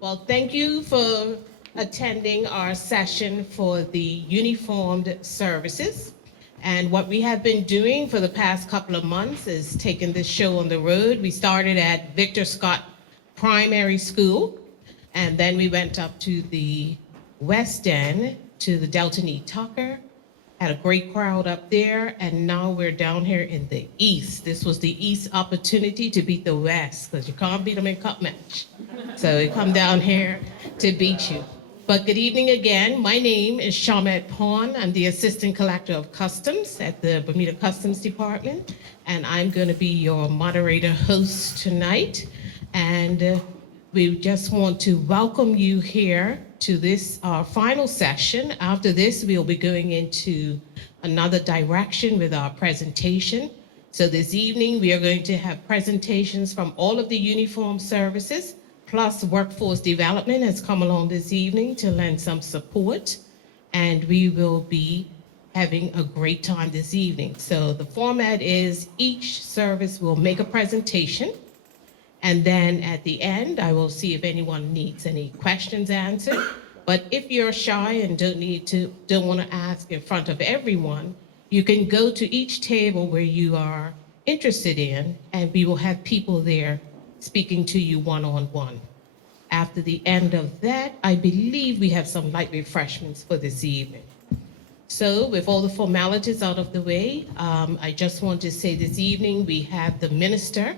Well, thank you for attending our session for the uniformed services. And what we have been doing for the past couple of months is taking this show on the road. We started at Victor Scott Primary School, and then we went up to the West End to the Delton E. Tucker, had a great crowd up there, and now we're down here in the East. This was the East opportunity to beat the West, because you can't beat them in cup match. So we come down here to beat you. But good evening again. My name is Shamet Pawn. I'm the Assistant Collector of Customs at the Bermuda Customs Department, and I'm going to be your moderator host tonight. And we just want to welcome you here to this our final session. After this, we'll be going into another direction with our presentation. So this evening, we are going to have presentations from all of the uniformed services, plus workforce development has come along this evening to lend some support. And we will be having a great time this evening. So the format is each service will make a presentation. And then at the end, I will see if anyone needs any questions answered. But if you're shy and don't want to ask in front of everyone, you can go to each table where you are interested in, and we will have people there speaking to you one-on-one. After the end of that, I believe we have some light refreshments for this evening. So with all the formalities out of the way, I just want to say this evening we have the Minister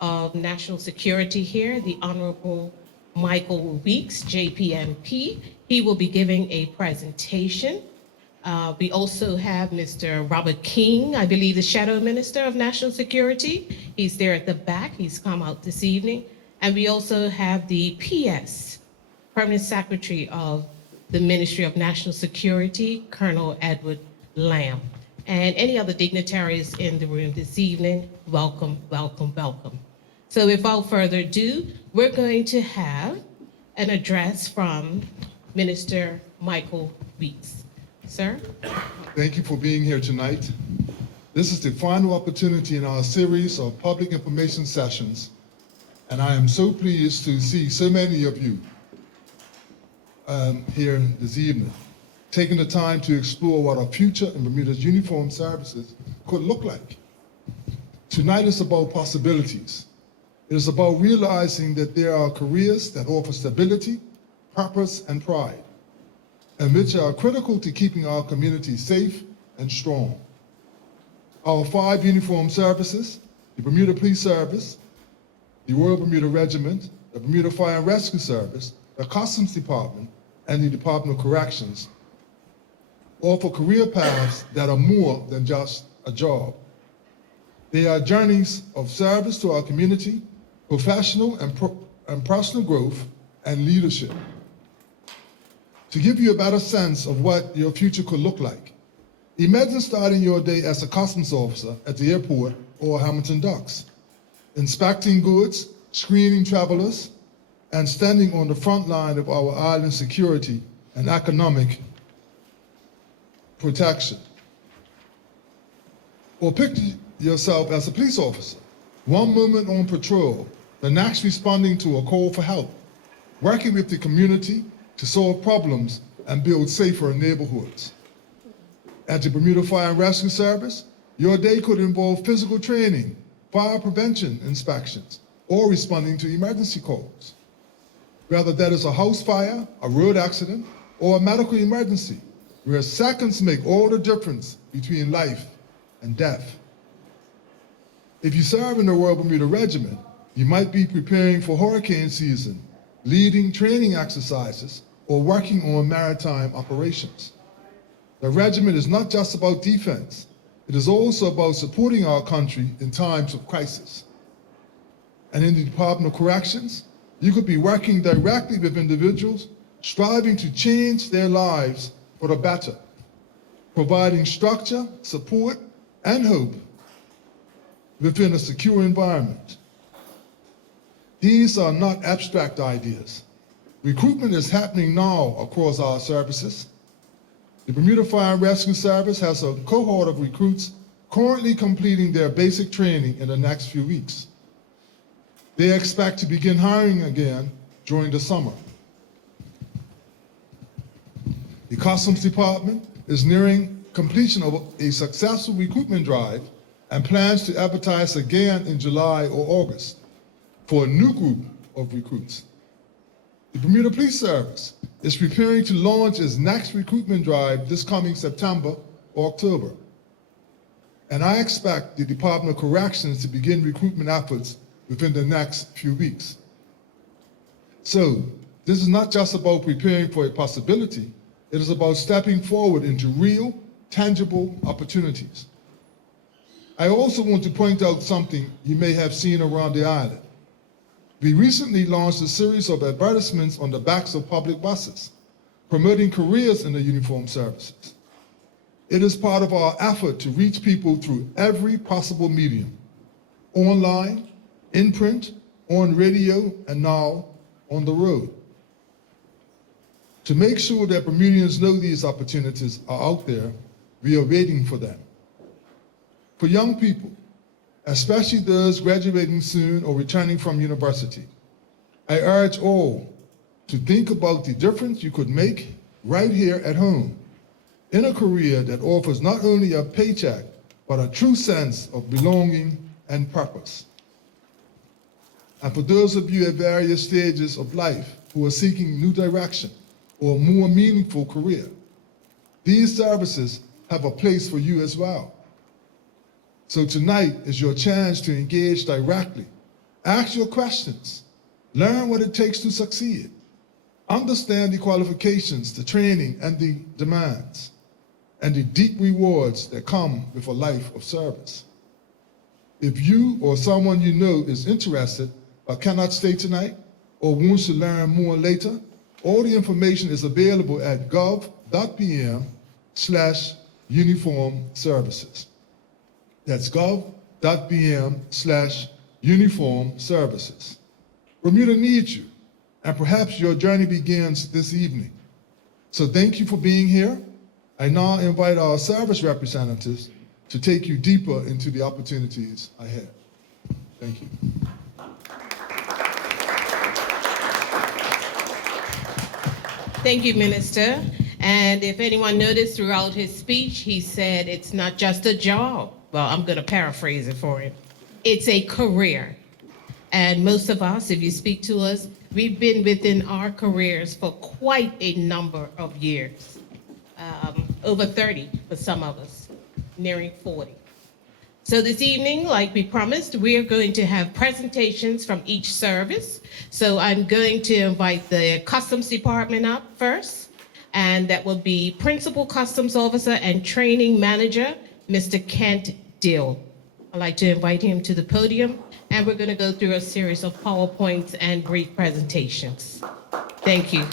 of National Security here, the Honorable Michael Weeks, JPMP. He will be giving a presentation. We also have Mr. Robert King, I believe the Shadow Minister of National Security. He's there at the back. He's come out this evening. And we also have the PS, Permanent Secretary of the Ministry of National Security, Colonel Edward Lamb. And any other dignitaries in the room this evening, welcome, welcome, welcome. So without further ado, we're going to have an address from Minister Michael Weeks. Sir? Thank you for being here tonight. This is the final opportunity in our series of public information sessions, and I am so pleased to see so many of you here this evening, taking the time to explore what our future in Bermuda's uniformed services could look like. Tonight is about possibilities. It is about realizing that there are careers that offer stability, purpose, and pride, and which are critical to keeping our community safe and strong. Our 5 uniformed services, the Bermuda Police Service, the Royal Bermuda Regiment, the Bermuda Fire and Rescue Service, the Customs Department, and the Department of Corrections, offer career paths that are more than just a job. They are journeys of service to our community, professional and personal growth, and leadership. To give you a better sense of what your future could look like, imagine starting your day as a customs officer at the airport or Hamilton Docks, inspecting goods, screening travelers, and standing on the front line of our island's security and economic protection. Or picture yourself as a police officer, one moment on patrol, the next responding to a call for help, working with the community to solve problems and build safer neighborhoods. At the Bermuda Fire and Rescue Service, your day could involve physical training, fire prevention inspections, or responding to emergency calls. Whether that is a house fire, a road accident, or a medical emergency, where seconds make all the difference between life and death. If you serve in the Royal Bermuda Regiment, you might be preparing for hurricane season, leading training exercises, or working on maritime operations. The regiment is not just about defense, it is also about supporting our country in times of crisis. And in the Department of Corrections, you could be working directly with individuals striving to change their lives for the better, providing structure, support, and hope within a secure environment. These are not abstract ideas. Recruitment is happening now across our services. The Bermuda Fire and Rescue Service has a cohort of recruits currently completing their basic training in the next few weeks. They expect to begin hiring again during the summer. The Customs Department is nearing completion of a successful recruitment drive and plans to advertise again in July or August for a new group of recruits. The Bermuda Police Service is preparing to launch its next recruitment drive this coming September or October. And I expect the Department of Corrections to begin recruitment efforts within the next few weeks. So, this is not just about preparing for a possibility, it is about stepping forward into real, tangible opportunities. I also want to point out something you may have seen around the island. We recently launched a series of advertisements on the backs of public buses, promoting careers in the uniformed services. It is part of our effort to reach people through every possible medium, online, in print, on radio, and now on the road. To make sure that Bermudians know these opportunities are out there, we are waiting for them. For young people, especially those graduating soon or returning from university, I urge all to think about the difference you could make right here at home in a career that offers not only a paycheck, but a true sense of belonging and purpose. And for those of you at various stages of life who are seeking new direction or a more meaningful career, these services have a place for you as well. So tonight is your chance to engage directly. Ask your questions. Learn what it takes to succeed. Understand the qualifications, the training, and the demands, and the deep rewards that come with a life of service. If you or someone you know is interested but cannot stay tonight or wants to learn more later, all the information is available at gov.bm/uniform services. That's gov.bm/uniform services. Bermuda needs you, and perhaps your journey begins this evening. So thank you for being here. I now invite our service representatives to take you deeper into the opportunities ahead. Thank you. Thank you, Minister. And if anyone noticed throughout his speech, he said it's not just a job. Well, I'm going to paraphrase it for him. It's a career. And most of us, if you speak to us, we've been within our careers for quite a number of years. Over 30 for some of us, nearing 40. So this evening, like we promised, we are going to have presentations from each service. So I'm going to invite the Customs Department up first, and that will be Principal Customs Officer and Training Manager, Mr. Kent Dill. I'd like to invite him to the podium, and we're going to go through a series of PowerPoints and brief presentations. Thank you.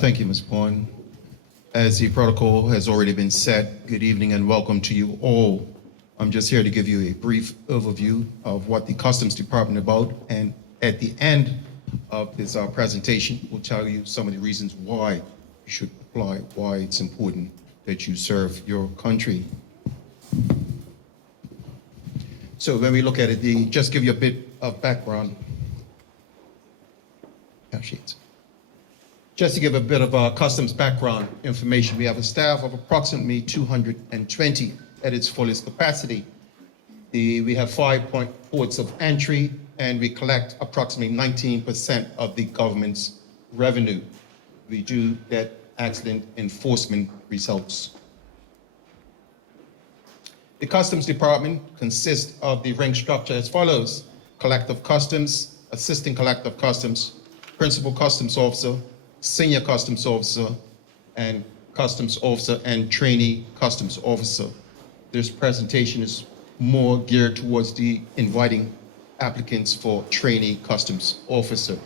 Thank you, Ms. Bourne. As the protocol has already been set, good evening and welcome to you all. I'm just here to give you a brief overview of what the Customs Department is about, and at the end of this presentation, we'll tell you some of the reasons why you should apply, why it's important that you serve your country. So when we look at it, just give you a bit of background. Just to give a bit of customs background information, we have a staff of approximately 220 at its fullest capacity. We have 5 ports of entry, and we collect approximately 19% of the government's revenue. We do get excellent enforcement results. The Customs Department consists of the rank structure as follows: Collective Customs, Assistant Collective Customs, Principal Customs Officer, Senior Customs Officer, and Customs Officer and Trainee Customs Officer. This presentation is more geared towards the inviting applicants for Trainee Customs Officer.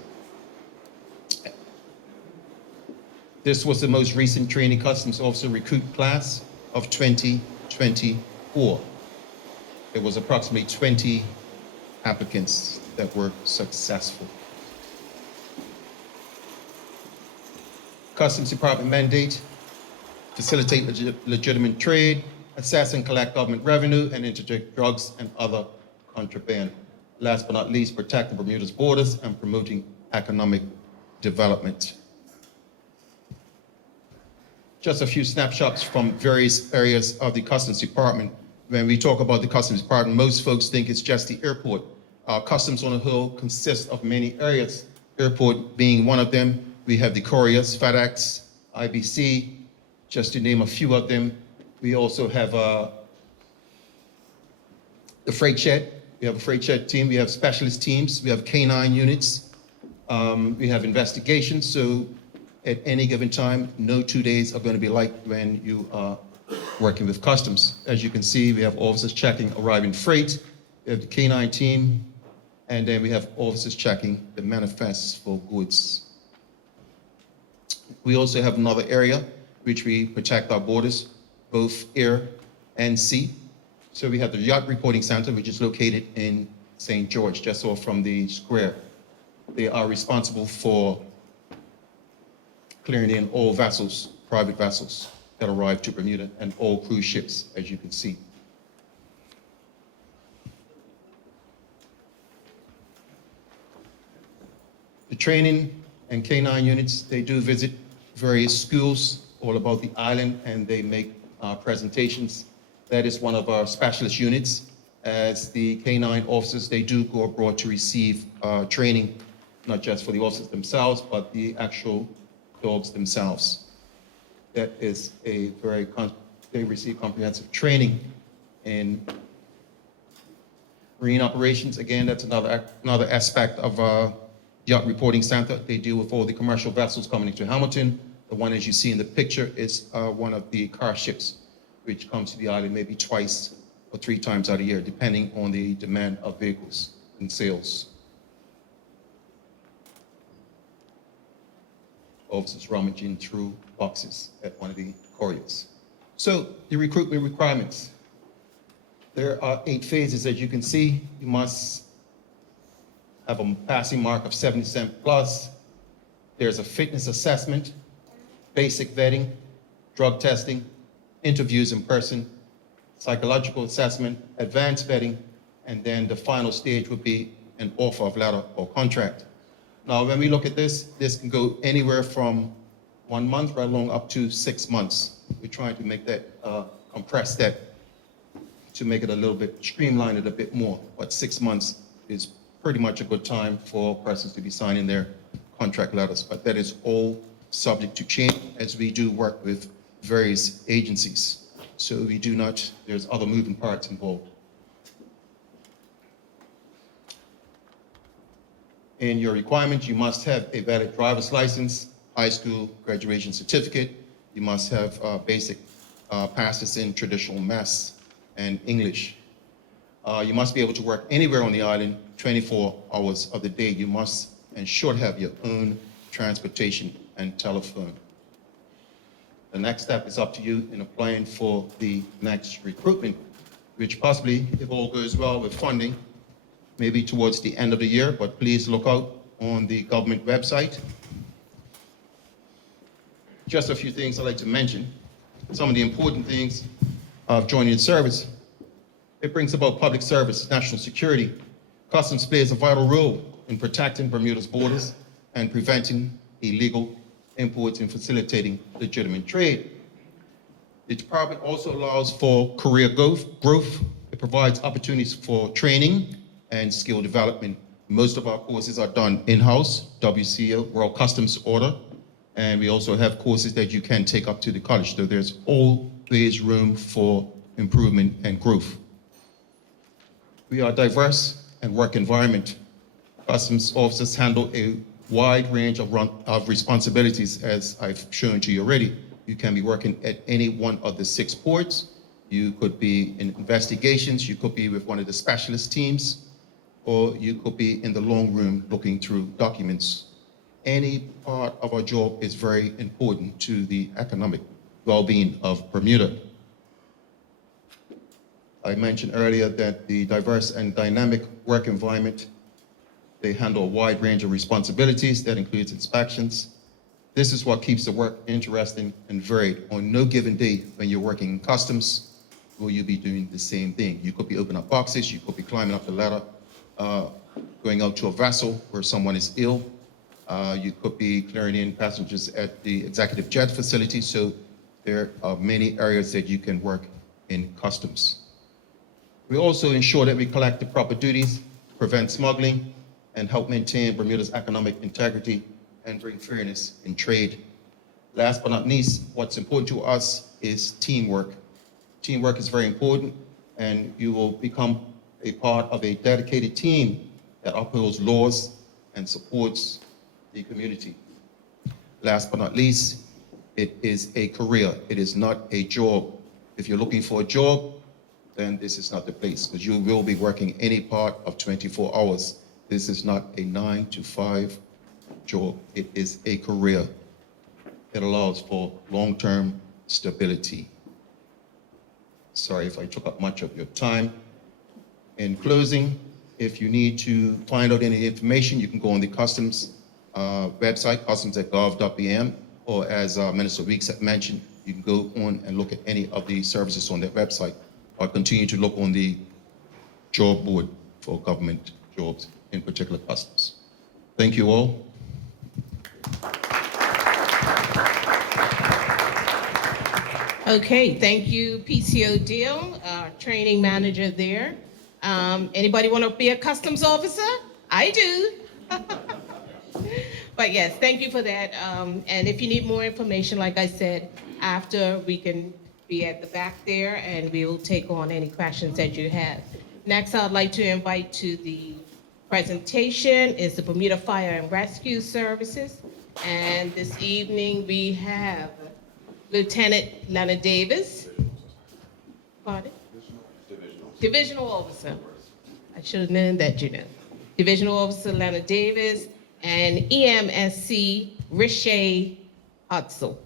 This was the most recent Trainee Customs Officer recruit class of 2024. There was approximately 20 applicants that were successful. Customs Department mandate: facilitate legitimate trade, assess and collect government revenue, and interdict drugs and other contraband. Last but not least, protecting Bermuda's borders and promoting economic development. Just a few snapshots from various areas of the Customs Department. When we talk about the Customs Department, most folks think it's just the airport. Customs on the whole consists of many areas, airport being one of them. We have the couriers, FedEx, IBC, just to name a few of them. We also have the freight shed. We have a freight shed team. We have specialist teams. We have K9 units. We have investigations. So at any given time, no 2 days are going to be like when you are working with customs. As you can see, we have officers checking arriving freight. We have the K9 team. And then we have officers checking the manifests for goods. We also have another area which we protect our borders, both air and sea. So we have the Yacht Reporting Center, which is located in St. George, just off from the square. They are responsible for clearing in all vessels, private vessels that arrive to Bermuda, and all cruise ships, as you can see. The training and K9 units, they do visit various schools all about the island, and they make presentations. That is one of our specialist units. As the K9 officers, they do go abroad to receive training, not just for the officers themselves, but the actual dogs themselves. That is a they receive comprehensive training in marine operations. Again, that's another aspect of Yacht Reporting Center. They deal with all the commercial vessels coming into Hamilton. The one, as you see in the picture, is one of the car ships, which comes to the island maybe twice or 3 times out of the year, depending on the demand of vehicles and sales. Officers rummaging through boxes at one of the couriers. So the recruitment requirements. There are 8 phases, as you can see. You must have a passing mark of 70% plus. There's a fitness assessment, basic vetting, drug testing, interviews in person, psychological assessment, advanced vetting, and then the final stage would be an offer of letter or contract. Now, when we look at this can go anywhere from 1 month right along up to 6 months. We're trying to make that, compress that to make it a little bit, streamline it a bit more. But 6 months is pretty much a good time for persons to be signing their contract letters. But that is all subject to change as we do work with various agencies. So we do not, there's other moving parts involved. In your requirements, you must have a valid driver's license, high school graduation certificate. You must have basic passes in traditional maths and English. You must be able to work anywhere on the island 24 hours of the day. You must and should have your own transportation and telephone. The next step is up to you in applying for the next recruitment, which possibly, if all goes well with funding, maybe towards the end of the year, but please look out on the government website. Just a few things I'd like to mention. Some of the important things of joining the service. It brings about public service, national security. Customs plays a vital role in protecting Bermuda's borders and preventing illegal imports and facilitating legitimate trade. The department also allows for career growth. It provides opportunities for training and skill development. Most of our courses are done in-house, WCO, World Customs Order, and we also have courses that you can take up to the college. So there's always room for improvement and growth. We are diverse and work environment. Customs officers handle a wide range of responsibilities, as I've shown to you already. You can be working at any one of the 6 ports. You could be in investigations. You could be with one of the specialist teams, or you could be in the long room looking through documents. Any part of our job is very important to the economic well-being of Bermuda. I mentioned earlier that the diverse and dynamic work environment, they handle a wide range of responsibilities. That includes inspections. This is what keeps the work interesting and varied. On no given day when you're working in customs, will you be doing the same thing? You could be opening up boxes, you could be climbing up the ladder, going out to a vessel where someone is ill. You could be clearing in passengers at the executive jet facility. So there are many areas that you can work in customs. We also ensure that we collect the proper duties, prevent smuggling, and help maintain Bermuda's economic integrity and bring fairness in trade. Last but not least, what's important to us is teamwork. Teamwork is very important, and you will become a part of a dedicated team that upholds laws and supports the community. Last but not least, it is a career. It is not a job. If you're looking for a job, then this is not the place, because you will be working any part of 24 hours. This is not a 9 to 5 job. It is a career. It allows for long-term stability. Sorry if I took up much of your time. In closing, if you need to find out any information, you can go on the Customs website, customs.gov.bm, or as Minister Weeks had mentioned, you can go on and look at any of the services on that website, or continue to look on the job board for government jobs, in particular customs. Thank you all. Okay, thank you, PCO Deal, training manager there. Anybody want to be a customs officer? I do. But yes, thank you for that. And if you need more information, like I said, after we can be at the back there and we will take on any questions that you have. Next, I'd like to invite to the presentation is the Bermuda Fire and Rescue Services. And this evening we have Lieutenant Leonard Davis. Pardon? Divisional Officer. I should have known that, you know. Divisional Officer Leonard Davis and EMSC Riche Hutzel.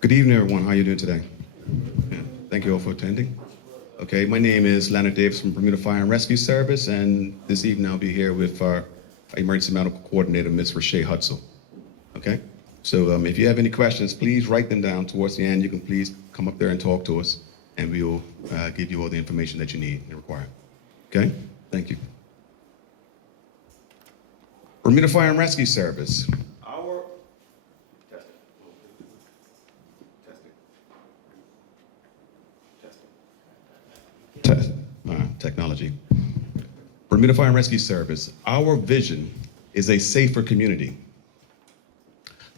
Good evening, everyone. How are you doing today? Yeah, thank you all for attending. Okay, my name is Leonard Davis from Bermuda Fire and Rescue Service, and this evening I'll be here with our Emergency Medical Coordinator, Ms. Riche Hutzel. Okay, so if you have any questions, please write them down towards the end. You can please come up there and talk to us, and we will give you all the information that you need and require. Okay, thank you. Bermuda Fire and Rescue Service. Technology. Bermuda Fire and Rescue Service. Our vision is a safer community.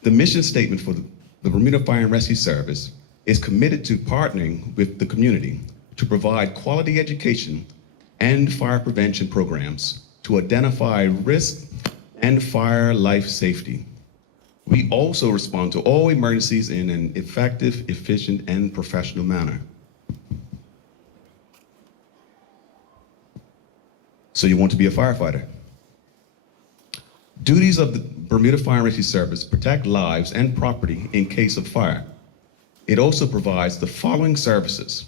The mission statement for the Bermuda Fire and Rescue Service is committed to partnering with the community to provide quality education and fire prevention programs to identify risk and fire life safety. We also respond to all emergencies in an effective, efficient, and professional manner. So you want to be a firefighter. Duties of the Bermuda Fire and Rescue Service protect lives and property in case of fire. It also provides the following services: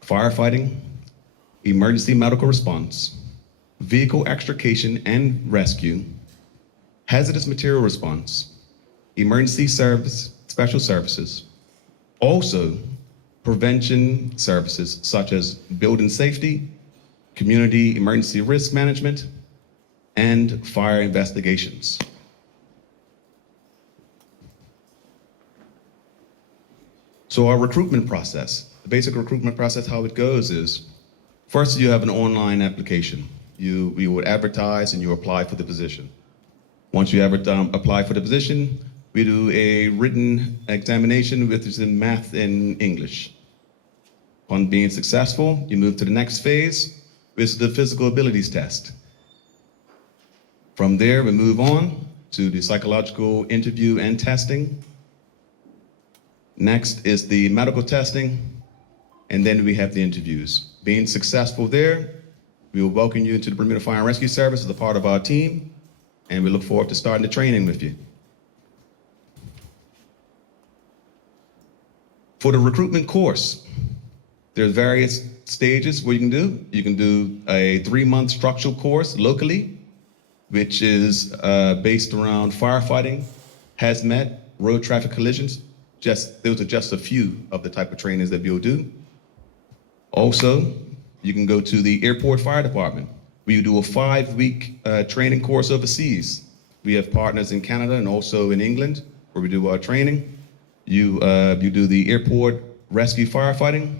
firefighting, emergency medical response, vehicle extrication and rescue, hazardous material response, emergency service, special services, also prevention services such as building safety, community emergency risk management, and fire investigations. So our recruitment process, the basic recruitment process, how it goes is, first you have an online application. We would advertise and you apply for the position. Once you apply for the position, we do a written examination, which is in math and English. Upon being successful, you move to the next phase, which is the physical abilities test. From there, we move on to the psychological interview and testing. Next is the medical testing, and then we have the interviews. Being successful there, we will welcome you into the Bermuda Fire and Rescue Service as a part of our team, and we look forward to starting the training with you. For the recruitment course, there's various stages where you can do. You can do a 3-month structural course locally. which is based around firefighting, hazmat, road traffic collisions. Those are just a few of the type of trainings that we'll do. Also, you can go to the airport fire department, where you do a 5-week training course overseas. We have partners in Canada and also in England where we do our training. You do the airport rescue firefighting,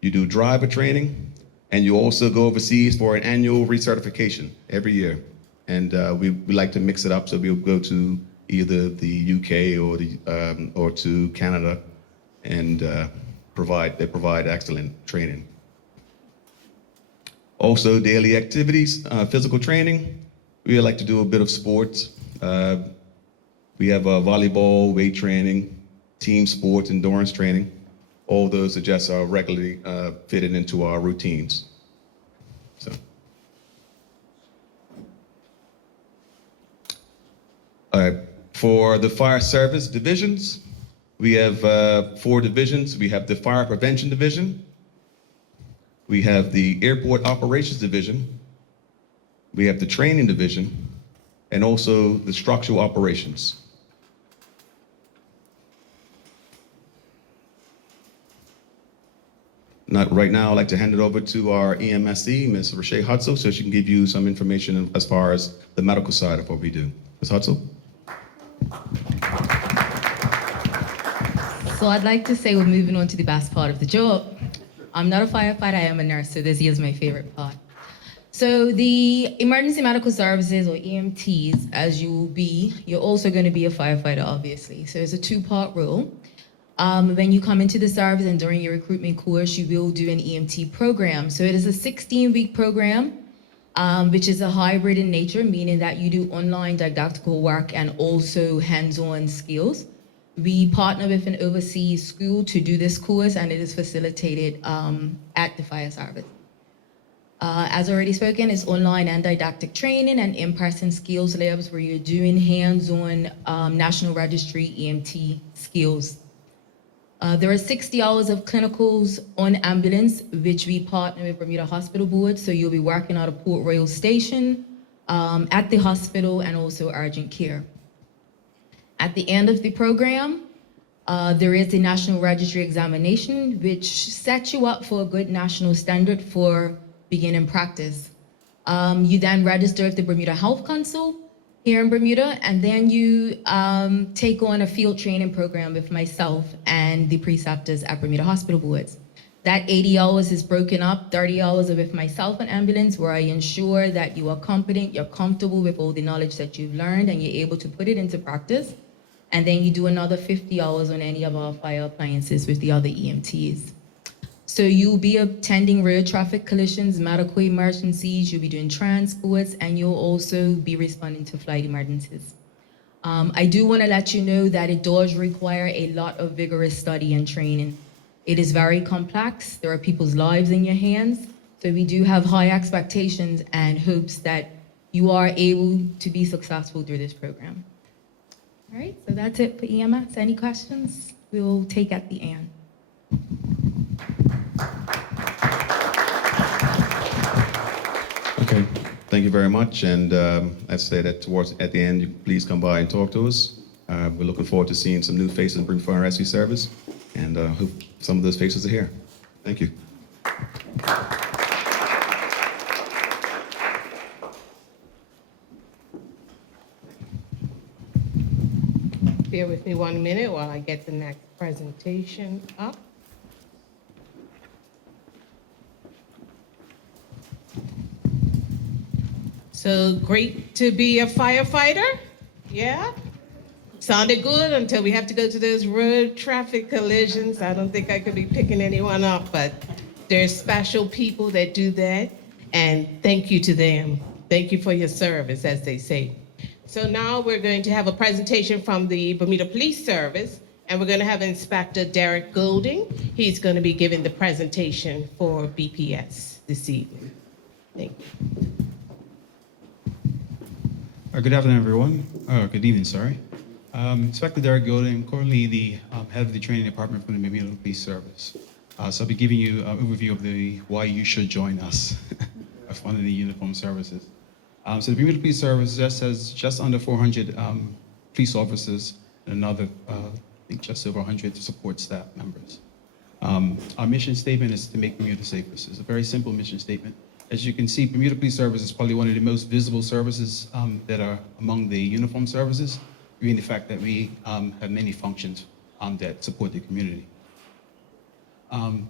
you do driver training, and you also go overseas for an annual recertification every year. And we like to mix it up, so we'll go to either the UK or to Canada, and they provide excellent training. Also, daily activities, physical training. We like to do a bit of sports. We have volleyball, weight training, team sports, endurance training. All those are just regularly fitted into our routines. So. For the fire service divisions, we have 4 divisions. We have the fire prevention division. We have the airport operations division. We have the training division, and also the structural operations. Right now, I'd like to hand it over to our EMSE, Ms. Rashay Hutzel, so she can give you some information as far as the medical side of what we do. Ms. Hutzel? So I'd like to say we're moving on to the best part of the job. I'm not a firefighter, I am a nurse, so this is my favorite part. So the emergency medical services, or EMTs, as you will be, you're also going to be a firefighter, obviously. So it's a 2-part role. When you come into the service and during your recruitment course, you will do an EMT program. So it is a 16-week program, which is a hybrid in nature, meaning that you do online didactical work and also hands-on skills. We partner with an overseas school to do this course, and it is facilitated at the fire service. As already spoken, it's online and didactic training and in-person skills labs where you're doing hands-on National Registry EMT skills. There are 60 hours of clinicals on ambulance, which we partner with Bermuda Hospital Board. So you'll be working out of Port Royal Station, at the hospital, and also urgent care. At the end of the program, there is a National Registry examination, which sets you up for a good national standard for beginning practice. You then register with the Bermuda Health Council here in Bermuda, and then you take on a field training program with myself and the preceptors at Bermuda Hospital Boards. That 80 hours is broken up. 30 hours are with myself and ambulance, where I ensure that you are competent, you're comfortable with all the knowledge that you've learned, and you're able to put it into practice. And then you do another 50 hours on any of our fire appliances with the other EMTs. So you'll be attending road traffic collisions, medical emergencies, you'll be doing transports, and you'll also be responding to flight emergencies. I do want to let you know that it does require a lot of vigorous study and training. It is very complex. There are people's lives in your hands. So we do have high expectations and hopes that you are able to be successful through this program. All right, so that's it for EMS. Any questions? We'll take at the end. Okay, thank you very much. And let's say that at the end, you please come by and talk to us. We're looking forward to seeing some new faces in Bermuda Fire and Rescue Service, and hope some of those faces are here. Thank you. Bear with me 1 minute while I get the next presentation up. So great to be a firefighter, yeah? Sounded good until we have to go to those road traffic collisions. I don't think I could be picking anyone up, but there's special people that do that, and thank you to them. Thank you for your service, as they say. So now we're going to have a presentation from the Bermuda Police Service, and we're going to have Inspector Derek Goulding. He's going to be giving the presentation for BPS this evening. Thank you. Good afternoon, everyone. Good evening, sorry. Inspector Derek Goulding, I'm currently the head of the training department for the Bermuda Police Service. So I'll be giving you an overview of why you should join us as one of the uniformed services. So the Bermuda Police Service just has just under 400 police officers and another, I think just over 100 support staff members. Our mission statement is to make Bermuda safer. So it's a very simple mission statement. As you can see, Bermuda Police Service is probably one of the most visible services that are among the uniformed services, given the fact that we have many functions that support the community.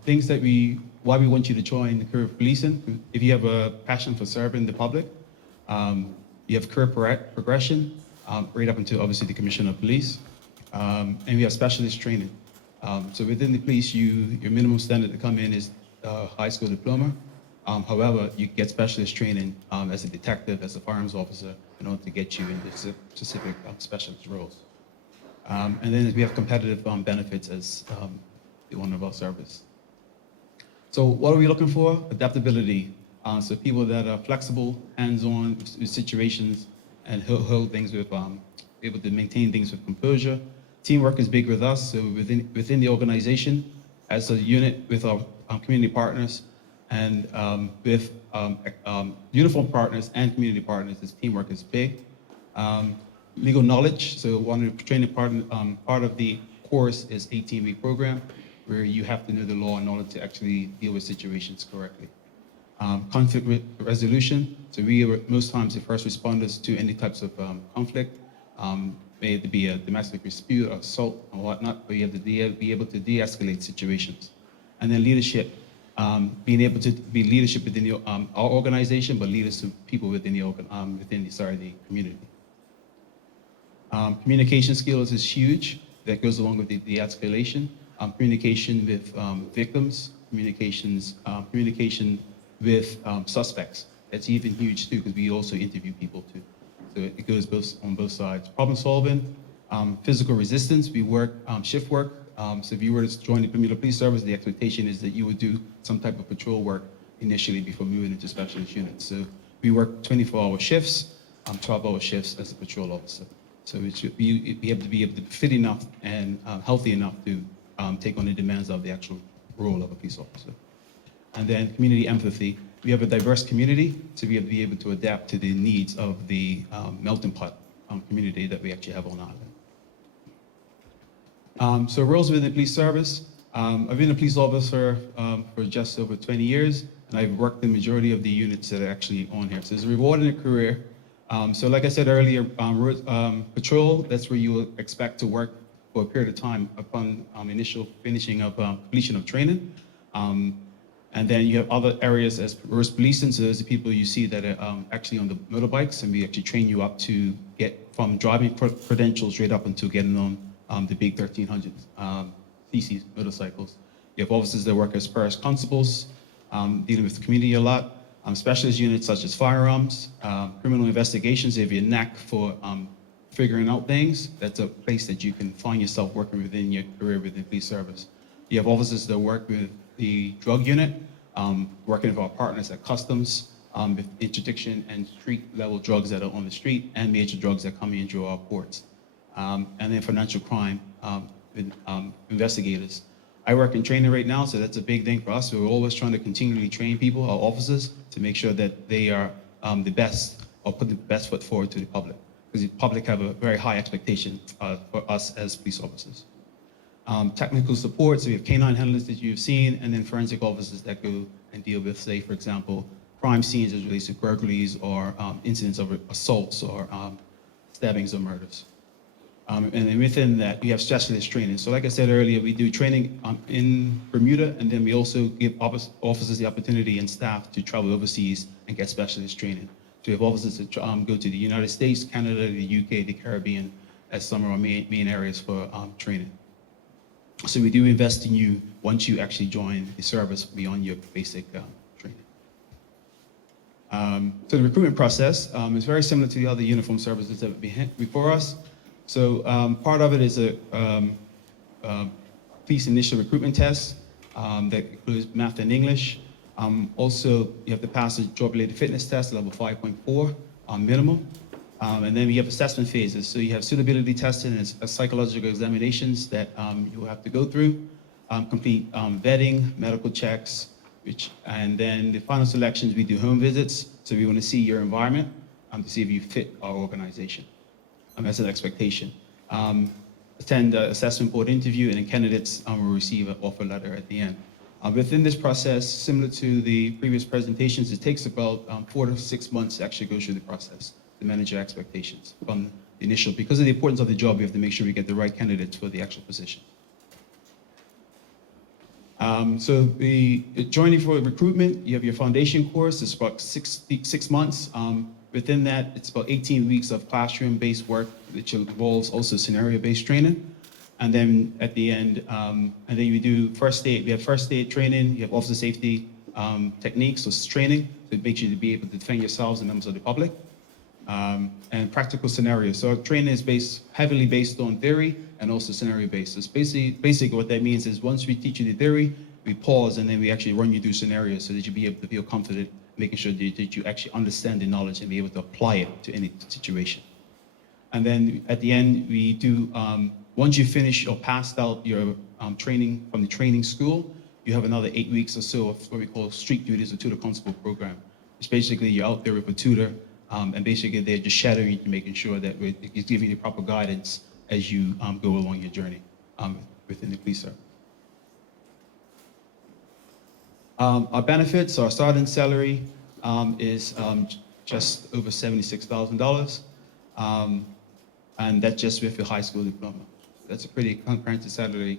Things that why we want you to join the career of policing. If you have a passion for serving the public, you have career progression, right up until obviously the Commissioner of Police, and we have specialist training. So within the police, your minimum standard to come in is high school diploma. However, you get specialist training as a detective, as a firearms officer, in order to get you into specific specialist roles. And then we have competitive benefits as one of our service. So what are we looking for? Adaptability. So people that are flexible, hands-on with situations, and hold things with, able to maintain things with composure. Teamwork is big with us, so within the organization, as a unit with our community partners, and with uniform partners and community partners, this teamwork is big. Legal knowledge, so one of the training part of the course is 18-week program, where you have to know the law in order to actually deal with situations correctly. Conflict resolution, so we are most times the first responders to any types of conflict, may it be a domestic dispute, assault, or whatnot, but you have to be able to de-escalate situations. And then leadership, being able to be leadership within our organization, but leaders to people within the community. Communication skills is huge. That goes along with the de-escalation. Communication with victims, communication with suspects. That's even huge too, because we also interview people too. So it goes on both sides. Problem solving, physical resistance. We work shift work. So if you were to join the Bermuda Police Service, the expectation is that you would do some type of patrol work initially before moving into specialist units. So we work 24-hour shifts, 12-hour shifts as a patrol officer. So it should be able to be fit enough and healthy enough to take on the demands of the actual role of a police officer. And then community empathy. We have a diverse community, so we have to be able to adapt to the needs of the melting pot community that we actually have on island. So roles within the police service. I've been a police officer for just over 20 years, and I've worked the majority of the units that are actually on here. So it's a rewarding career. So like I said earlier, patrol, that's where you will expect to work for a period of time upon initial finishing of completion of training. And then you have other areas as reverse policing, so those are the people you see that are actually on the motorbikes, and we actually train you up to get from driving credentials right up until getting on the big 1300 cc motorcycles. You have officers that work as first constables, dealing with the community a lot, specialist units such as firearms, criminal investigations. If you're a knack for figuring out things, that's a place that you can find yourself working within your career within the police service. You have officers that work with the drug unit, working with our partners at customs, with interdiction and street level drugs that are on the street and major drugs that come in through our ports. And then financial crime with investigators. I work in training right now, so that's a big thing for us. We're always trying to continually train people, our officers, to make sure that they are the best or put the best foot forward to the public. Because the public have a very high expectation for us as police officers. Technical support, so we have canine handlers that you've seen, and then forensic officers that go and deal with, say, for example, crime scenes as relates to burglaries or incidents of assaults or stabbings or murders. And then within that, we have specialist training. So like I said earlier, we do training in Bermuda, and then we also give officers the opportunity and staff to travel overseas and get specialist training. So we have officers that go to the United States, Canada, the UK, the Caribbean as some of our main areas for training. So we do invest in you once you actually join the service beyond your basic training. So the recruitment process is very similar to the other uniform services that have been before us. So part of it is a police initial recruitment test that includes math and English. Also, you have to pass a job-related fitness test, level 5.4 minimum. And then we have assessment phases. So you have suitability testing and psychological examinations that you will have to go through, complete vetting, medical checks, and then the final selections, we do home visits. So we want to see your environment. to see if you fit our organization. As an expectation. Attend the assessment board interview, and then candidates will receive an offer letter at the end. Within this process, similar to the previous presentations, it takes about 4 to 6 months to actually go through the process to manage your expectations from the initial. Because of the importance of the job, we have to make sure we get the right candidates for the actual position. So the joining for recruitment, you have your foundation course. It's about six months. Within that, it's about 18 weeks of classroom-based work, which involves also scenario-based training. And then at the end, and then you do first aid. We have first aid training. You have officer safety techniques, so it's training to make sure to be able to defend yourselves and members of the public. And practical scenarios. So our training is heavily based on theory and also scenario-based. So it's basically what that means is once we teach you the theory, we pause and then we actually run you through scenarios so that you be able to feel confident, making sure that you actually understand the knowledge and be able to apply it to any situation. And then at the end, we do, once you finish or passed out your training from the training school, you have another 8 weeks or so of what we call street duties or tutor constable program. It's basically you're out there with a tutor, and basically they're just shadowing you, making sure that it's giving you the proper guidance as you go along your journey within the police service. Our benefits, our starting salary is just over $76,000, and that's just with your high school diploma. That's a pretty competitive salary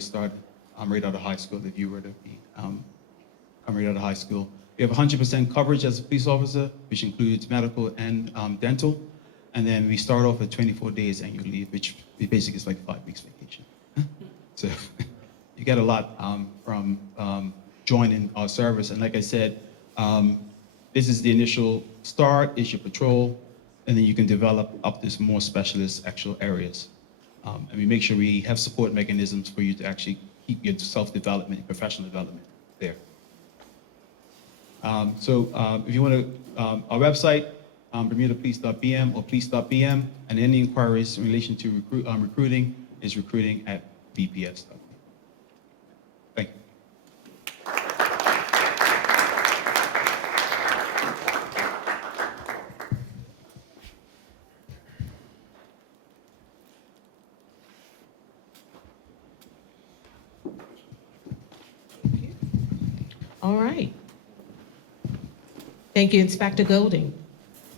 start right out of high school if you were to be right out of high school. We have 100% coverage as a police officer, which includes medical and dental. And then we start off with 24 days annual leave, which basically is like 5 weeks vacation. So you get a lot from joining our service. And like I said, this is the initial start, is your patrol, and then you can develop up to some more specialist actual areas. And we make sure we have support mechanisms for you to actually keep your self-development, professional development there. If you want to, our website, bermudapolice.bm or police.bm, and any inquiries in relation to recruiting is recruiting@bps.bm. Thank you. All right. Thank you, Inspector Golding,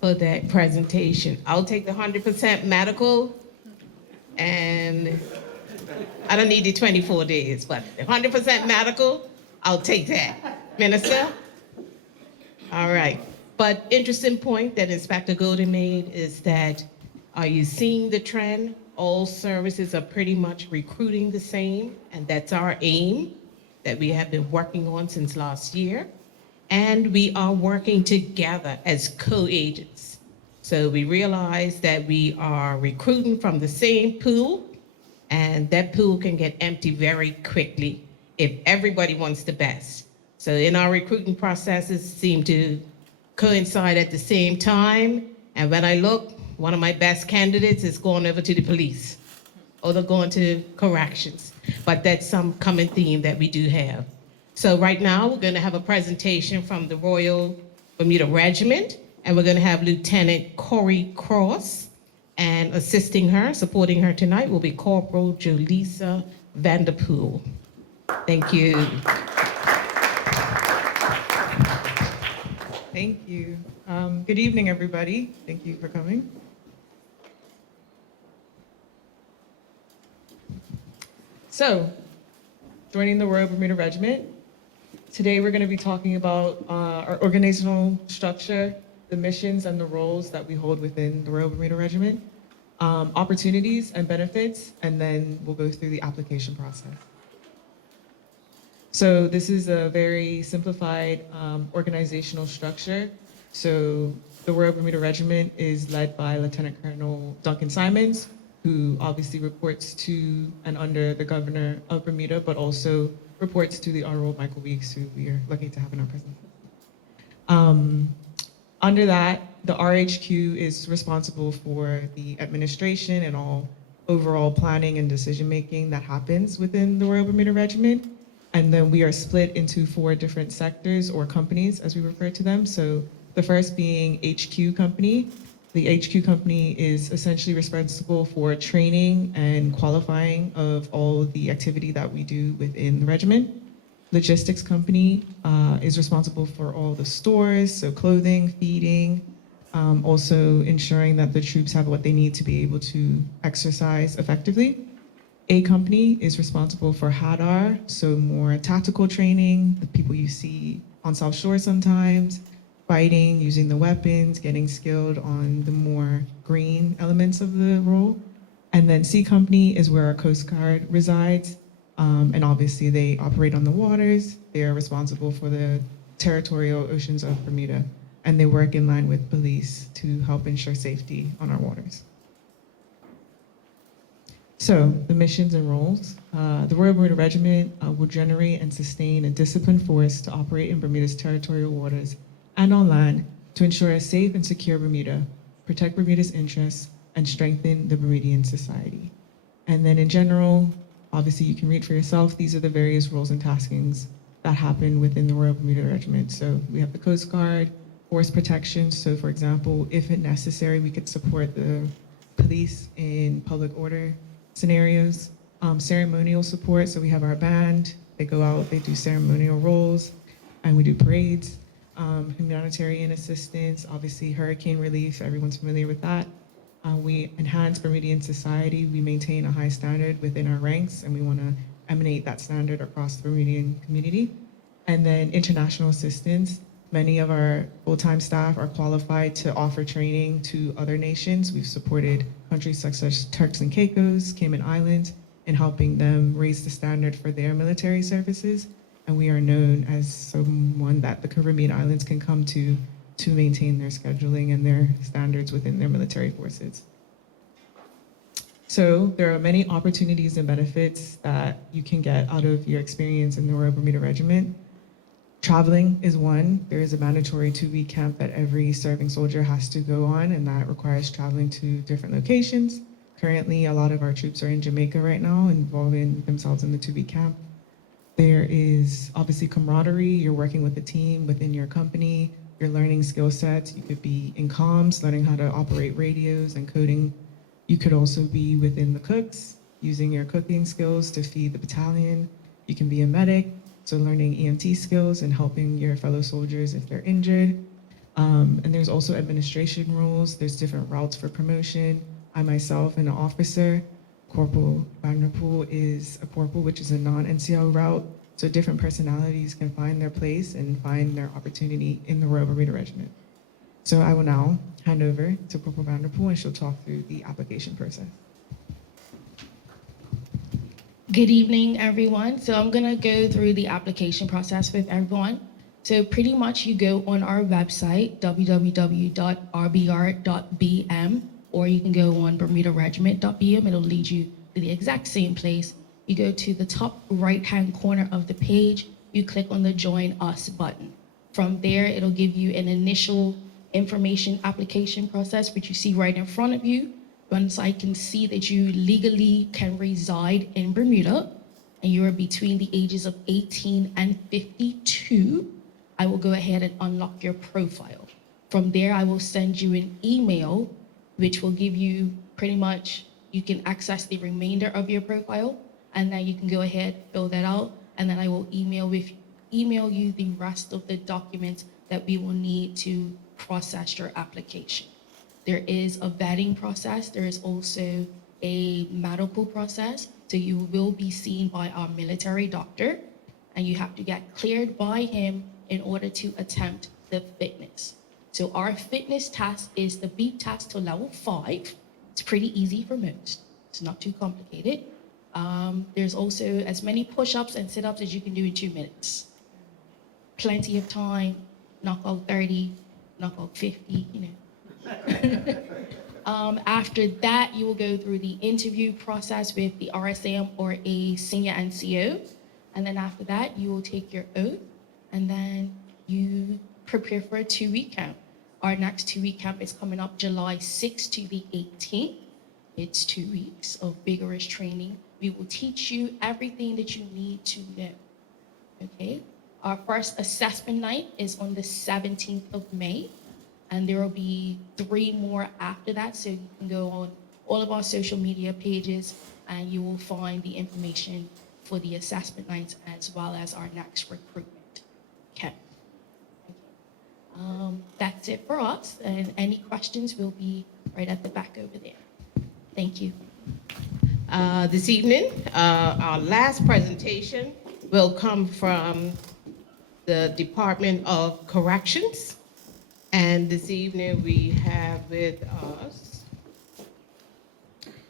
for that presentation. I'll take the 100% medical, and I don't need the 24 days, but the 100% medical, I'll take that. Minister? All right. But interesting point that Inspector Golding made is that, are you seeing the trend? All services are pretty much recruiting the same, and that's our aim that we have been working on since last year. And we are working together as co-agents. So we realize that we are recruiting from the same pool, and that pool can get empty very quickly if everybody wants the best. So in our recruiting processes seem to coincide at the same time. And when I look, one of my best candidates is going over to the police, or they're going to corrections. But that's some common theme that we do have. So right now, we're going to have a presentation from the Royal Bermuda Regiment, and we're going to have Lieutenant Corey Cross, and assisting her, supporting her tonight, will be Corporal Jolisa Vanderpool. Thank you. Thank you. Good evening, everybody. Thank you for coming. So, joining the Royal Bermuda Regiment, today we're going to be talking about our organizational structure, the missions and the roles that we hold within the Royal Bermuda Regiment, opportunities and benefits, and then we'll go through the application process. So this is a very simplified organizational structure. So the Royal Bermuda Regiment is led by Lieutenant Colonel Duncan Simons, who obviously reports to and under the Governor of Bermuda, but also reports to the Honorable Michael Weeks, who we are lucky to have in our presence. Under that, the RHQ is responsible for the administration and all overall planning and decision-making that happens within the Royal Bermuda Regiment. And then we are split into 4 different sectors or companies, as we refer to them. So The first being HQ Company. The HQ Company is essentially responsible for training and qualifying of all the activity that we do within the regiment. Logistics Company is responsible for all the stores, so clothing, feeding, also ensuring that the troops have what they need to be able to exercise effectively. A Company is responsible for HADAR, so more tactical training, the people you see on South Shore sometimes, fighting, using the weapons, getting skilled on the more green elements of the role. And then C Company is where our Coast Guard resides. And obviously they operate on the waters. They are responsible for the territorial oceans of Bermuda. And they work in line with police to help ensure safety on our waters. So the missions and roles. The Royal Bermuda Regiment will generate and sustain a disciplined force to operate in Bermuda's territorial waters and on land to ensure a safe and secure Bermuda, protect Bermuda's interests, and strengthen the Bermudian society. And then in general, obviously you can read for yourself, these are the various roles and taskings that happen within the Royal Bermuda Regiment. So we have the Coast Guard, force protection. So for example, if it necessary, we could support the police in public order scenarios. Ceremonial support, so we have our band, they go out, they do ceremonial roles, and we do parades. Humanitarian assistance, obviously hurricane relief, everyone's familiar with that. We enhance Bermudian society, we maintain a high standard within our ranks, and we want to emanate that standard across the Bermudian community. And then international assistance, many of our full-time staff are qualified to offer training to other nations. We've supported countries such as Turks and Caicos, Cayman Islands, in helping them raise the standard for their military services. And we are known as someone that the Caribbean islands can come to maintain their scheduling and their standards within their military forces. So there are many opportunities and benefits that you can get out of your experience in the Royal Bermuda Regiment. Traveling is one. There is a mandatory 2-week camp that every serving soldier has to go on, and that requires traveling to different locations. Currently, a lot of our troops are in Jamaica right now, involving themselves in the 2-week camp. There is obviously camaraderie. You're working with a team within your company. You're learning skill sets. You could be in comms, learning how to operate radios and coding. You could also be within the cooks, using your cooking skills to feed the battalion. You can be a medic, so learning EMT skills and helping your fellow soldiers if they're injured. And there's also administration roles. There's different routes for promotion. I myself am an officer. Corporal Vanderpool is a corporal, which is a non-NCO route. So different personalities can find their place and find their opportunity in the Royal Bermuda Regiment. So I will now hand over to Corporal Vanderpool, and she'll talk through the application process. Good evening, everyone. So I'm gonna go through the application process with everyone. So pretty much you go on our website, www.rbr.bm, or you can go on bermudaregiment.bm. It'll lead you to the exact same place. You go to the top right-hand corner of the page, you click on the Join Us button. From there, it'll give you an initial information application process, which you see right in front of you. Once I can see that you legally can reside in Bermuda and you are between the ages of 18 and 52, I will go ahead and unlock your profile. From there, I will send you an email, which will give you pretty much, you can access the remainder of your profile, and then you can go ahead, fill that out, and then I will email you the rest of the documents that we will need to process your application. There is a vetting process. There is also a medical process. So you will be seen by our military doctor, and you have to get cleared by him in order to attempt the fitness. So our fitness test is the beep test to level 5. It's pretty easy for most. It's not too complicated. There's also as many push-ups and sit-ups as you can do in 2 minutes. Plenty of time, knock out 30, knock out 50, you know. After that, you will go through the interview process with the RSM or a senior NCO. And then after that, you will take your oath, and then you prepare for a 2-week camp. Our next 2-week camp is coming up July 6th to the 18th. It's 2 weeks of vigorous training. We will teach you everything that you need to know, okay? Our first assessment night is on the 17th of May. and there will be 3 more after that. So you can go on all of our social media pages and you will find the information for the assessment nights as well as our next recruitment. Okay. That's it for us, and any questions will be right at the back over there. Thank you. This evening, our last presentation will come from the Department of Corrections. And this evening, we have with us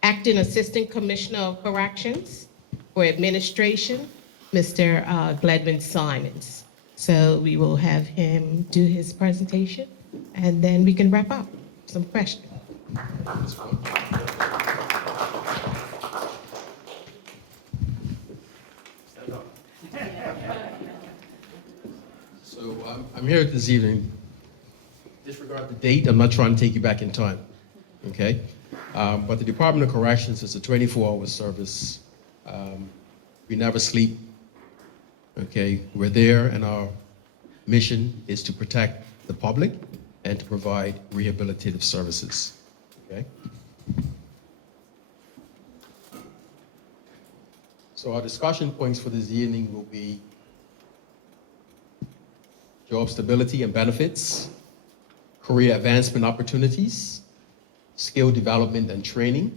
Acting Assistant Commissioner of Corrections for Administration, Mr. Gledwin Simons. So we will have him do his presentation, and then we can wrap up. Some questions. So I'm here this evening. Disregard the date. I'm not trying to take you back in time, okay? But the Department of Corrections is a 24-hour service. We never sleep, okay? We're there, and our mission is to protect the public and to provide rehabilitative services, okay? So our discussion points for this evening will be job stability and benefits, career advancement opportunities, skill development and training,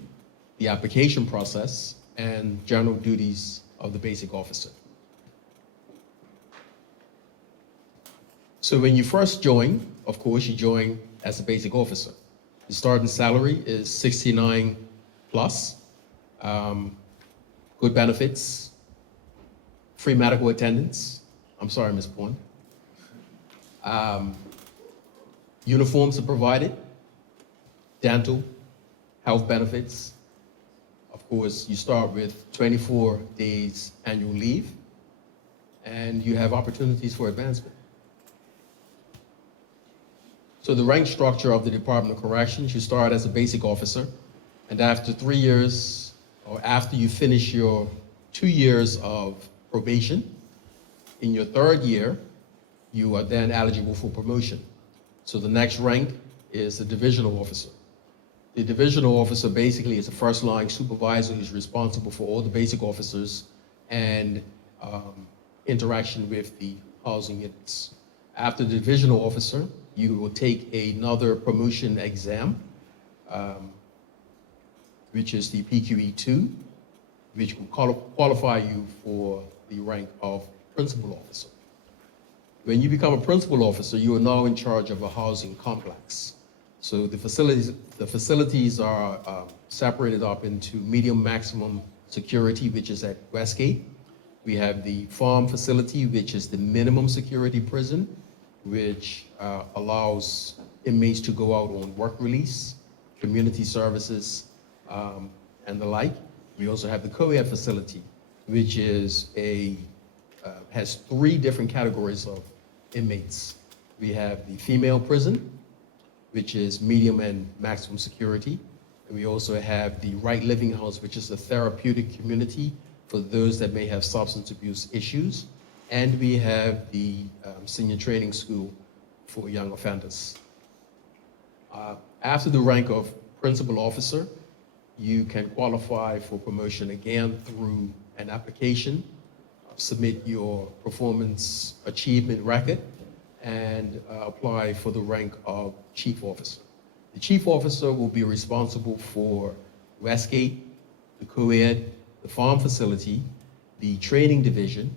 the application process, and general duties of the basic officer. So when you first join, of course, you join as a basic officer. The starting salary is 69 plus, good benefits, free medical attendance. I'm sorry, Ms. Bourne. Uniforms are provided, dental, health benefits. Of course, you start with 24 days annual leave, and you have opportunities for advancement. So the rank structure of the Department of Corrections, you start as a basic officer, and after 3 years, or after you finish your 2 years of probation, in your 3rd year, you are then eligible for promotion. So the next rank is the divisional officer. The divisional officer basically is a first-line supervisor who's responsible for all the basic officers and interaction with the housing units. After the divisional officer, you will take another promotion exam, which is the PQE2, which will qualify you for the rank of principal officer. When you become a principal officer, you are now in charge of a housing complex. So the facilities are separated up into medium maximum security, which is at Westgate. We have the farm facility, which is the minimum security prison, which allows inmates to go out on work release, community services, and the like. We also have the co-ed facility, which is has 3 different categories of inmates. We have the female prison, which is medium and maximum security. And we also have the Right Living House, which is a therapeutic community for those that may have substance abuse issues. And we have the senior training school for young offenders. After the rank of principal officer, you can qualify for promotion again through an application, submit your performance achievement record, and apply for the rank of chief officer. The chief officer will be responsible for Westgate, the co-ed, the farm facility, the training division,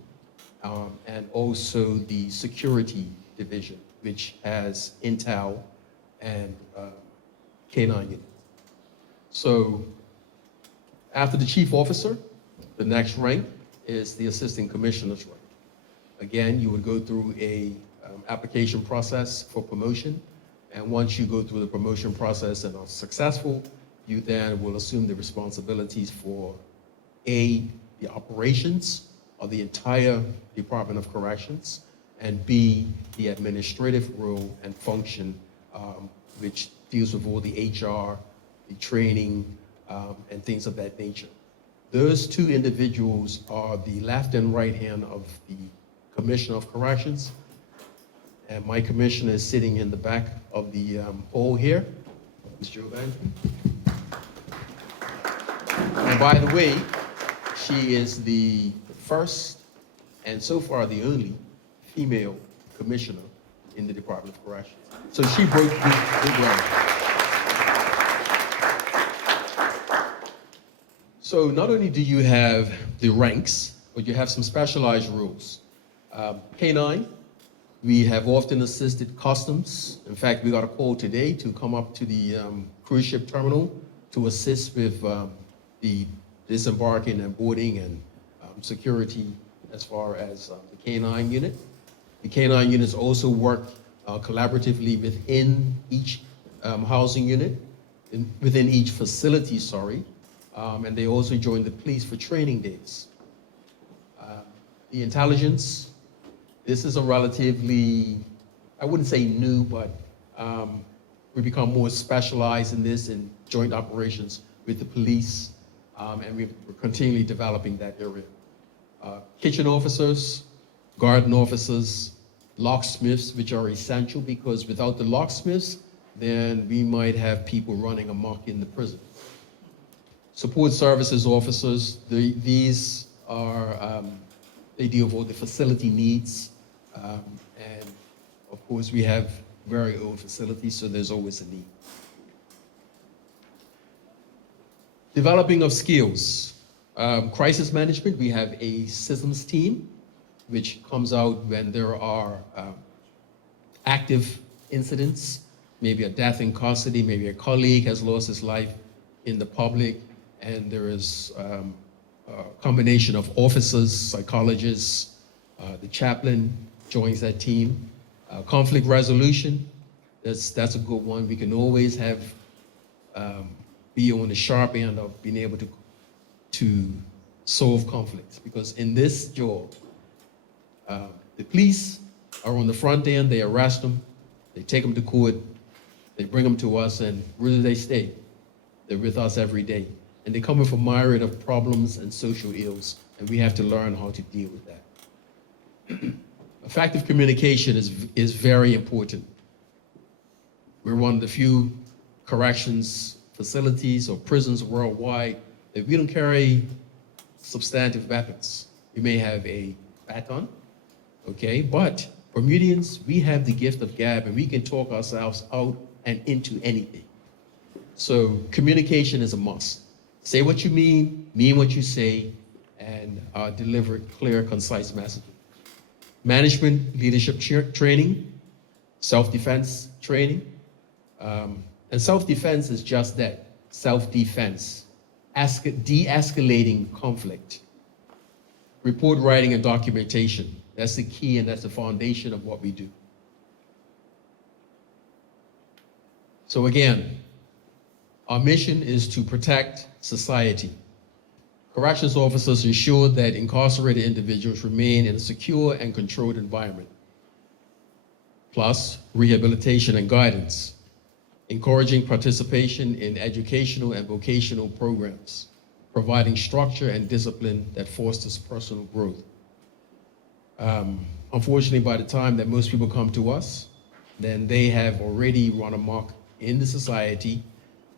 and also the security division, which has intel and K9 unit. So after the chief officer, the next rank is the assistant commissioner's rank. Again, you would go through a application process for promotion, and once you go through the promotion process and are successful, you then will assume the responsibilities for A, the operations of the entire Department of Corrections, and B, the administrative role and function, which deals with all the HR, the training, and things of that nature. Those 2 individuals are the left and right hand of the Commissioner of Corrections, And my commissioner is sitting in the back of the hall here, Ms. Jovan. And by the way, she is the first and so far the only female commissioner in the Department of Corrections. So she broke the ground. So not only do you have the ranks, but you have some specialized rules. K9, we have often assisted customs. In fact, we got a call today to come up to the cruise ship terminal to assist with the disembarking and boarding and security as far as the K9 unit. The K9 units also work collaboratively within each housing unit, within each facility, sorry, and they also join the police for training days. The intelligence, this is a relatively, I wouldn't say new, but we become more specialized in this in joint operations with the police, and we're continually developing that area. Kitchen officers, garden officers, locksmiths, which are essential because without the locksmiths, then we might have people running amok in the prison. Support services officers, these are, they deal with all the facility needs. And of course, we have very old facilities, so there's always a need. Developing of skills. Crisis management, we have a systems team, which comes out when there are active incidents, maybe a death in custody, maybe a colleague has lost his life in the public, and there is a combination of officers, psychologists, the chaplain joins that team. Conflict resolution, that's a good one. We can always have, be on the sharp end of being able to solve conflicts, because in this job, the police are on the front end, they arrest them, they take them to court, they bring them to us, and where do they stay? They're with us every day. And they come with a myriad of problems and social ills, and we have to learn how to deal with that. Effective communication is very important. We're one of the few corrections facilities or prisons worldwide that we don't carry substantive weapons. We may have a baton, okay, but Bermudians, we have the gift of gab, and we can talk ourselves out and into anything. So communication is a must. Say what you mean what you say, and deliver clear, concise messaging. Management, leadership training, self-defense training. And self-defense is just that, self-defense. De-escalating conflict. Report writing and documentation. That's the key, and that's the foundation of what we do. So again, our mission is to protect society. Corrections officers ensure that incarcerated individuals remain in a secure and controlled environment. Plus, rehabilitation and guidance, encouraging participation in educational and vocational programs, providing structure and discipline that fosters personal growth. Unfortunately, by the time that most people come to us, then they have already run amok in the society,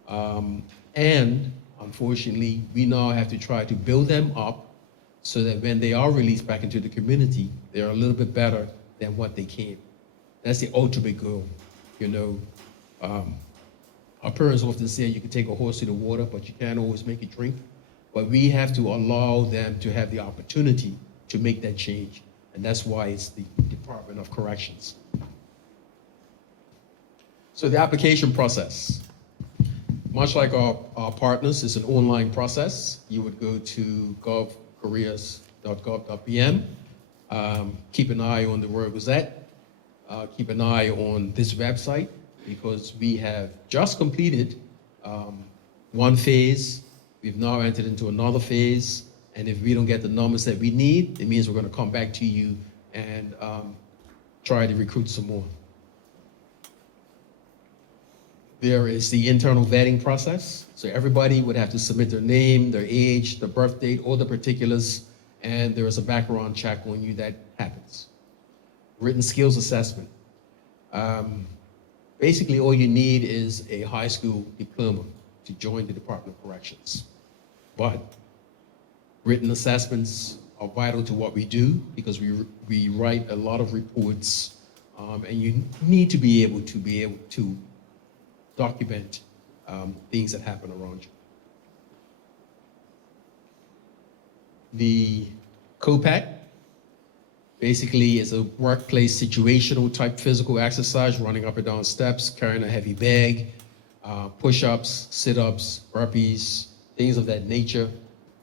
and unfortunately, we now have to try to build them up so that when they are released back into the community, they're a little bit better than what they came. That's the ultimate goal. You know, our parents often say you can take a horse to the water, but you can't always make it drink. But we have to allow them to have the opportunity to make that change. And that's why it's the Department of Corrections. So the application process. Much like our partners, it's an online process. You would go to govcareers.gov.pm, keep an eye on the Royal Gazette, keep an eye on this website, because we have just completed one phase. We've now entered into another phase, and if we don't get the numbers that we need, it means we're going to come back to you and try to recruit some more. There is the internal vetting process. So everybody would have to submit their name, their age, their birth date, all the particulars, and there is a background check on you that happens. Written skills assessment. Basically, all you need is a high school diploma to join the Department of Corrections. But written assessments are vital to what we do because we write a lot of reports, and you need to be able to document things that happen around you. The COPAC basically is a workplace situational type physical exercise, running up and down steps, carrying a heavy bag, push-ups, sit-ups, burpees, things of that nature,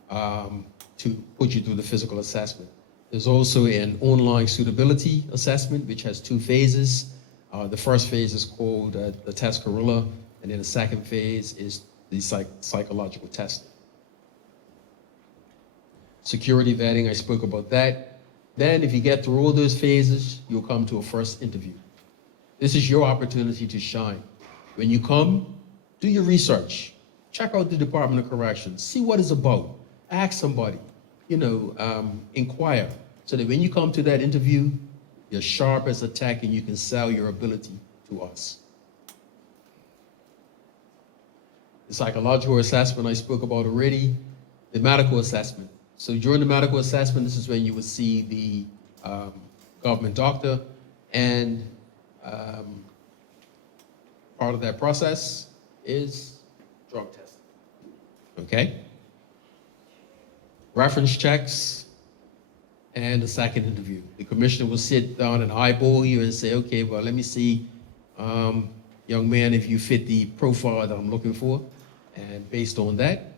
to put you through the physical assessment. There's also an online suitability assessment, which has 2 phases. The first phase is called the test gorilla, and then the second phase is the psychological testing. Security vetting, I spoke about that. Then if you get through all those phases, you'll come to a first interview. This is your opportunity to shine. When you come, do your research. Check out the Department of Corrections. See what it's about. Ask somebody, inquire. So that when you come to that interview, you're sharp as a tack and you can sell your ability to us. The psychological assessment I spoke about already. The medical assessment. So during the medical assessment, this is when you would see the government doctor, and part of that process is drug testing. Okay? Reference checks and the second interview. The commissioner will sit down and eyeball you and say, okay, well, let me see, young man, if you fit the profile that I'm looking for. And based on that,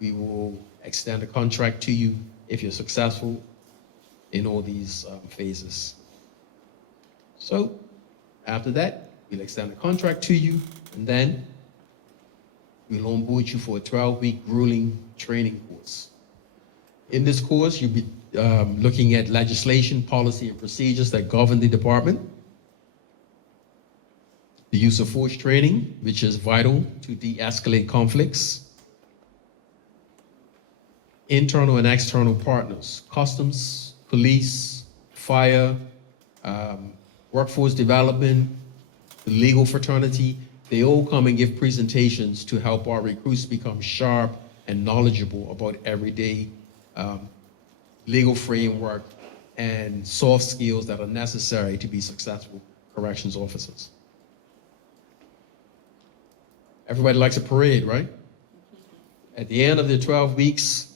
we will extend a contract to you if you're successful in all these phases. So after that, we'll extend a contract to you, and then we'll onboard you for a 12-week grueling training course. In this course, you'll be looking at legislation, policy, and procedures that govern the department. The use of force training, which is vital to de-escalate conflicts. Internal and external partners, customs, police, fire, workforce development, the legal fraternity, they all come and give presentations to help our recruits become sharp and knowledgeable about everyday legal framework and soft skills that are necessary to be successful corrections officers. Everybody likes a parade, right? At the end of the 12 weeks,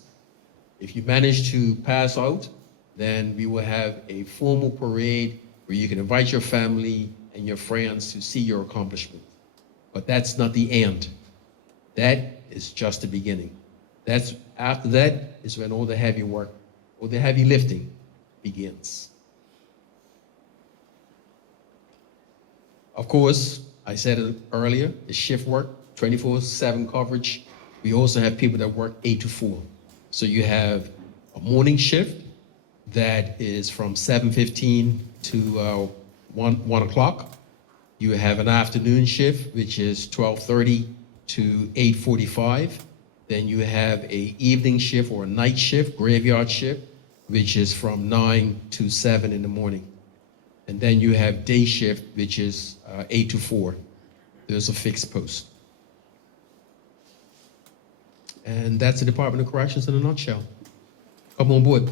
if you manage to pass out, then we will have a formal parade where you can invite your family and your friends to see your accomplishment. But that's not the end. That is just the beginning. After that is when all the heavy work, or the heavy lifting begins. Of course, I said it earlier, the shift work, 24/7 coverage. We also have people that work 8 to 4. So you have a morning shift that is from 7:15 to 1 o'clock. You have an afternoon shift, which is 12:30 to 8:45. Then you have a evening shift or a night shift, graveyard shift, which is from 9 to 7 in the morning. And then you have day shift, which is 8 to 4. There's a fixed post. And that's the Department of Corrections in a nutshell. Come on board.